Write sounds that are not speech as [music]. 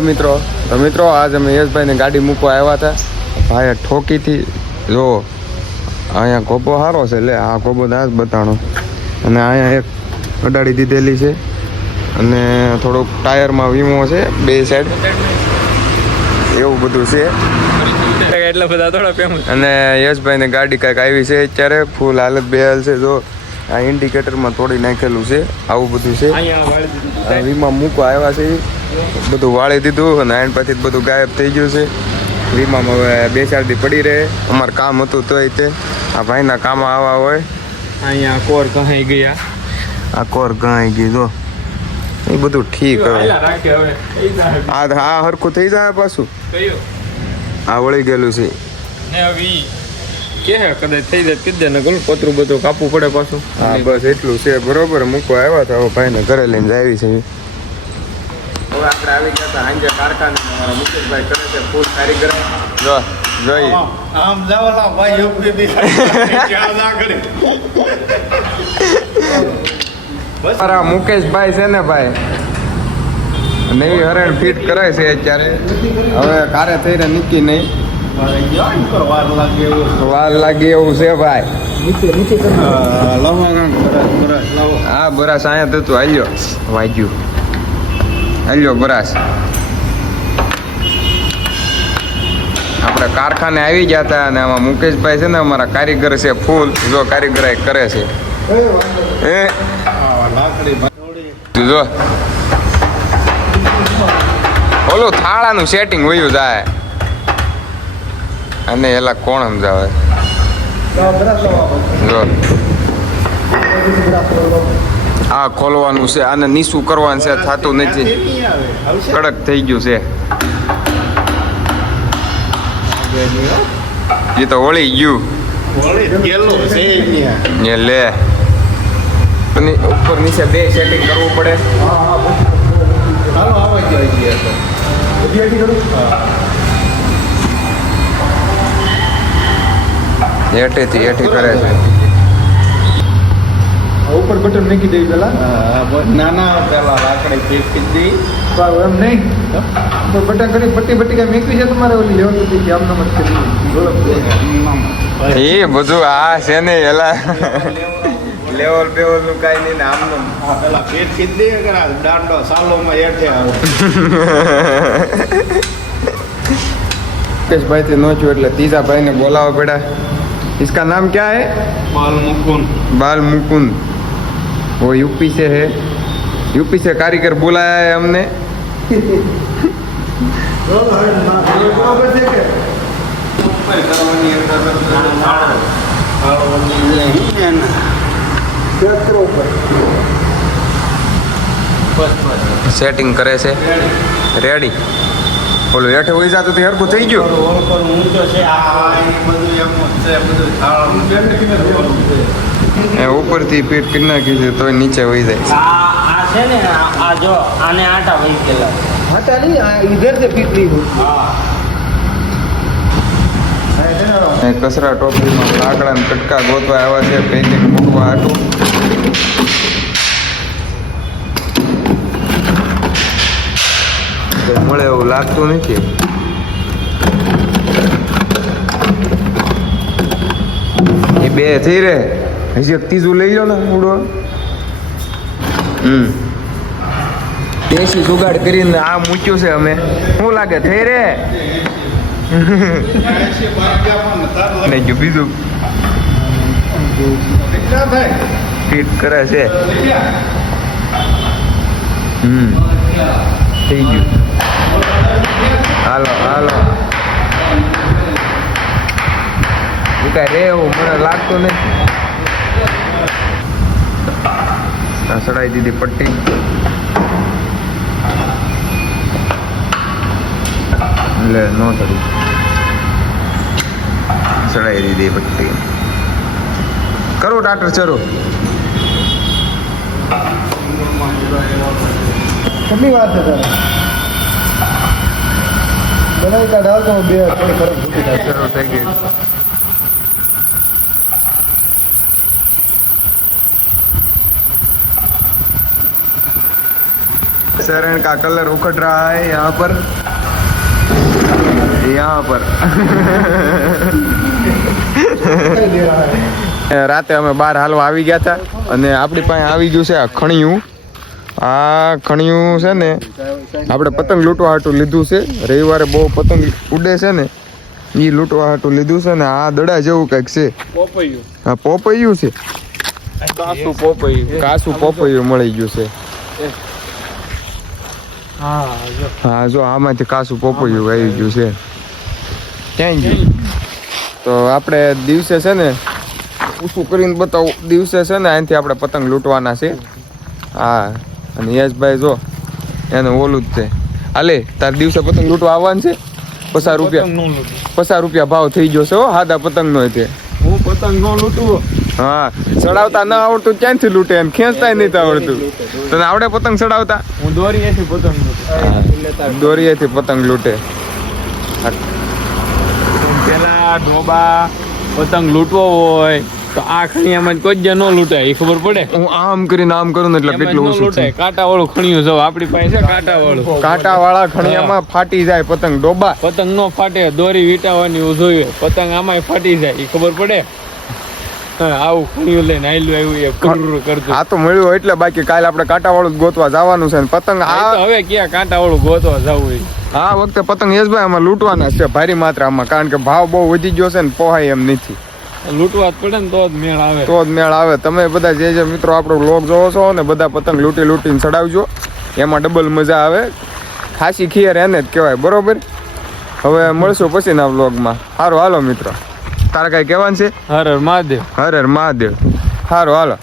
મિત્રો. મિત્રો, આજ અમે યશભાઈને ગાડી મૂકવા આવ્યા હતા. ભાઈએ ઠોકીથી, જો, અહીંયા ગોબો સારો છે, લે, આ ગોબો દાસ બતાણો. અને અહીંયા એક અડાડી દીધેલી છે. અને થોડુંક ટાયરમાં વીમો છે, બે સાઈડ એવું બધું છે. એટલા બધા થોડા અને યશભાઈને ગાડી કાંઈક આવી છે અત્યારે ફૂલ હાલત બેહાલ છે, જો. આ ઇન્ડિકેટરમાં તોડી નાખેલું છે, આવું બધું છે. વીમા મૂકવા આવ્યા છે. બધું વાળી દીધું અને આઈન પછી બધું ગાયબ થઈ ગયું છે. વીમામાં હવે બે ચાર દી પડી રહે. અમારે કામ હતું તોય તે. આ ભાઈના કામ આવા હોય. અહીંયા કોર કહાઈ ગયા. આ કોર ગાઈ ગઈ જો. એ બધું ઠીક હવે. આ આ હરખું થઈ જાય પાછું. કયું? આ વળી ગયેલું છે. કે હે કદાચ થઈ જાય કીધે ને ગલું પતરું બધું કાપવું પડે પાછું. હા બસ એટલું છે. બરોબર મૂકવા આવ્યા હતા. ભાઈને ઘરે લઈને જ આવી છે. હવે આપણે આવી ગયા હતા સાંજે કારખાને અમારા મુકેશભાઈ કરે છે ફૂલ કારીગર. જો જોઈ. આમ જવાના ભાઈ યુપી બી ના કરી. મારા મુકેશભાઈ છે ને ભાઈ નવી હરણ ફિટ કરાય છે અત્યારે. હવે કારે થઈને નીકી નહીં. વાર લાગે એવું. વાર લાગી એવું છે ભાઈ. હા બરાસ અહીંયા થતું આવ્યો વાગ્યું. હાલ્યો બરાસ આપણે કારખાને આવી ગયા હતા અને આમાં મુકેશભાઈ છે ને અમારા કારીગર છે ફૂલ. જો કારીગર કરે છે. જો. ઓલું થાળાનું સેટિંગ વયું જાય. અને એલા કોણ સમજાવે? જો. આ ખોલવાનું છે, આને નીસું કરવાનું છે, થતું નથી. કડક થઈ ગયું છે. એ તો વળી ગયું. ને લે. ઉપર નીચે બે સેટિંગ કરવું પડે. હેઠેથી, હેઠી કરે છે. ઉપર બટન મૂકી દેવી પેલા હા, બસ નાના પેલા લાકડી ફીટ કીધી સારું એમ નહીં ઉપર બટન કરી પટ્ટી બટ્ટી કઈ મેકવી છે તમારે ઓલી લેવાનું હતી કે આમને મત કરી બોલો એ બધું આ છે ને એલા લેવલ બેવલ નું કઈ નહીં ને આમનું હા, પેલા ફીટ કીધી અગર આ દાંડો સાલોમાં હેઠે આવે मुकेश भाई थे नो छो એટલે तीसरा भाई ने बोलावा पड़ा इसका नाम क्या है બાલ મુકુન बाल मुकुंद वो यूपी से है यूपी से कारीगर बुलाया है हमने બરોબર છે કે ચેક કરો ઉપર સેટિંગ કરે છે રેડી ઓલું હેઠે હોઈ જાતું તે હરકું થઈ ગયું ઊંચો છે આ એ બધું એમ જ છે બધું થાળ એ ઉપરથી પીટ કરી નાખી છે તો નીચે વહી જાય આ આ છે ને આ જો આને આટા વહી ગયેલા. આટા નહીં ઇધરથી પીટ નહીં હા. કચરા ટોપલીમાં લાકડા ને કટકા ગોતવા આવ્યા છે પેકિંગ મૂકવા આટું મળે એવું લાગતું નથી. એ બે થઈ રહે હજી એક ત્રીજું લઈ લો ને ઉડો હમ. દેશી જુગાડ કરીને આ મૂક્યું છે અમે. શું લાગે થઈ રે? [laughs] ને જો બીજું. ફિટ કરે છે. હમ. થઈ ગયું. હાલો હાલો. એ કાંઈ રે એવું મને લાગતું નથી. સડાઈ દીધી પટ્ટી એટલે ન થયું સડાઈ દીધી પટ્ટી કરો ડાક્ટર ચરો કેટલી વાર છે તારે બનાવી કાઢ આવતો બે ચરો થઈ ગઈ शरण का कलर उखड़ रहा है यहाँ पर यहाँ पर [laughs] રાતે અમે બહાર હાલવા આવી ગયા હતા અને આપણી પાસે આવી ગયું છે આ ખણિયું આ ખણિયું છે ને આપણે પતંગ લૂંટવા હાટું લીધું છે રવિવારે બહુ પતંગ ઉડે છે ને એ લૂંટવા હાટું લીધું છે ને આ દડા જેવું કંઈક છે પોપૈયું આ પોપૈયું છે કાસુ પોપૈયું કાસું પોપૈયું મળી ગયું છે હા જો આમાંથી કાસું પોપૈયું આવી ગયું છે. ક્યાં ગયું તો આપણે દિવસે છે ને ઊંચું કરીને બતાવું દિવસે છે ને અહીંથી આપણે પતંગ લૂંટવાના છે. હા અને યશભાઈ જો એનું ઓલું જ છે. હાલે તાર દિવસે પતંગ લૂંટવા આવવાનું છે? પચાસ રૂપિયા. પચાસ રૂપિયા ભાવ થઈ ગયો છે હો સાદા પતંગ નો તે. હું પતંગ નો લૂંટું. હા ચડાવતા ન આવડતું ક્યાંથી લૂંટે એમ? ખેંચતા નહીં આવડતું. તને આવડે પતંગ ચડાવતા? હું દોરીએથી પતંગ લૂંટું. દોરીએથી પતંગ લૂંટે. પેલા ડોબા પતંગ લૂંટવો હોય તો આ ખણિયામાં જ કોઈ જ ન લૂંટાય એ ખબર પડે? હું આમ કરીને આમ કરું ને એટલે કેટલું ઓછું લૂંટાય કાંટા વાળું ખણિયું જો આપણી પાસે કાંટા વાળું કાંટા વાળા ખણિયામાં ફાટી જાય પતંગ ડોબા. પતંગ નો ફાટે દોરી વીટાવાની જોઈએ પતંગ આમાંય ફાટી જાય એ ખબર પડે? આવું ખણિયું લઈને આયલું આવ્યું એ કુરુ કરતું. આ તો મળ્યું એટલે બાકી કાલે આપણે કાંટાવાળું જ ગોતવા જવાનું છે ને પતંગ. આ હવે ક્યાં કાંટાવાળું ગોતવા જવું આ વખતે પતંગ યશભાઈ આમાં લૂંટવાના છે ભારી માત્રામાં કારણ કે ભાવ બહુ વધી ગયો છે ને પોહાય એમ નથી. લૂંટવા જ પડે ને તો જ મેળ આવે. તો જ મેળ આવે. તમે બધા જે જે મિત્રો આપણો લોક જોવો છો ને બધા પતંગ લૂંટી લૂંટીને ચડાવજો. એમાં ડબલ મજા આવે. ખાસી ખીયર એને જ કહેવાય બરોબર? હવે મળશું પછીના વ્લોગમાં સારું હાલો મિત્રો. તારે કાંઈ કહેવાનું છે? હર હર મહાદેવ. હર હર મહાદેવ. સારું હાલો.